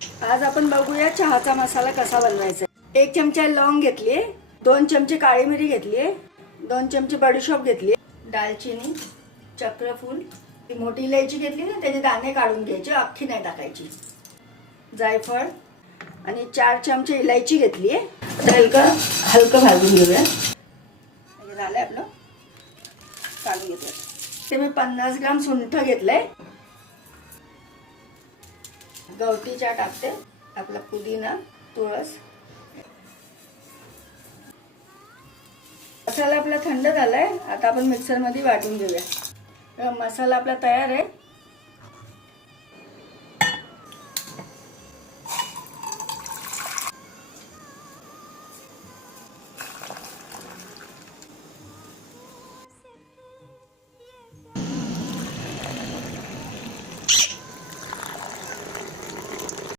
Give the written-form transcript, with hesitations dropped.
आज आपण बघूया चहाचा मसाला कसा बनवायचा. 1 चमचा लवंग घेतली, 2 चमचे काळी मिरी घेतली, 2 चमचे बडीशोप घेतली, दालचिनी, चक्रफूल, मोठी इलायची घेतली ना, त्याचे दाणे काढून घ्यायचे, अख्खी नाही टाकायची, जायफळ आणि 4 चमचे इलायची घेतली. हलकं हलकं भाजून घेऊया. झालंय आपलं, काढून घेतलं. ते मी 50 ग्राम सुंठ घेतलंय. गवती चहा टाकते, आपला पुदिना, तुळस. मसाला आपला थंड झालाय, आता आपण मिक्सर मध्ये वाटून घेऊया. मसाला आपला तयार आहे.